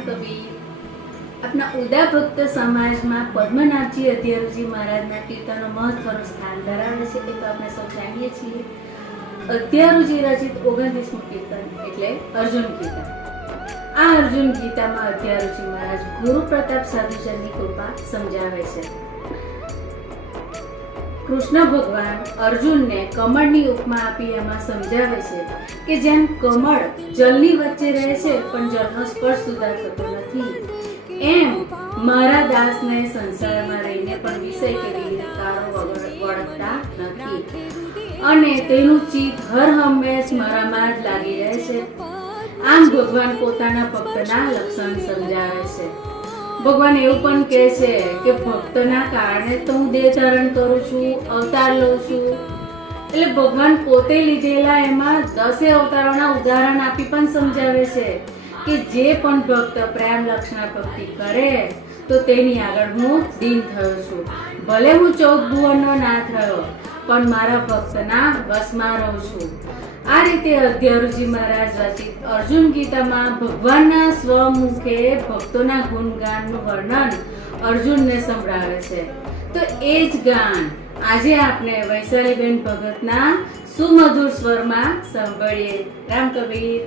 રામકવિ આપના ઉદા ભક્ત સમાજમાં પદ્મનાથજી અધ્યરુજી મહારાજના કીર્તનો મહત્વનું સ્થાન ધરાવે છે એ તો આપણે સૌ જાણીએ છીએ. અધ્યારુજી રચિત ઓગણત્રીસમું કીર્તન એટલે અર્જુન ગીતા આ અર્જુન ગીતામાં અધ્યારુજી મહારાજ ગુરુ પ્રતાપ સાધુચંદની કૃપા સમજાવે છે. કૃષ્ણ ભગવાન અર્જુનને કમળની ઉપમા આપી એમાં સમજાવે છે કે જેમ કમળ જલની વચ્ચે રહે છે, પણ જળનો સ્પર્શ સુધા થતો નથી. એમ મારા દાસને સંસારમાં રહીને પણ વિષય કે વિહિતારો વળગતા નથી. અને તેનું ચિત્ત હર હંમેશ મારામાં જ લાગી રહે છે. આમ ભગવાન પોતાના ભક્તના લક્ષણ સમજાવે છે. ભગવાન એવું પણ કહે છે કે ભક્તના કારણે તો હું દેહ ધારણ કરું છું, અવતાર લઉં છું. એટલે ભગવાન પોતે લીધેલા એમાં દસે અવતારોના ઉદાહરણ આપી પણ સમજાવે છે કે જે પણ ભક્ત પ્રેમ, લક્ષણા, ભક્તિ કરે તો તેની આગળ હું દીન થયો છું. ભલે હું ચૌદ ભુવનનો ના રહ્યો પણ મારા ભક્તના વશમાં રહું છું. આ રીતે અધ્યરુજી મહારાજ રચિત અર્જુન ગીતામાં ભગવાનના સ્વમુખે ભક્તોના ગુણગાનનું વર્ણન અર્જુનને સંભળાવે છે. તો એ જ ગાન આજે આપણે વૈશાલીબેન ભગતના સુમધુર સ્વરમાં સાંભળીએ. રામ કબીર.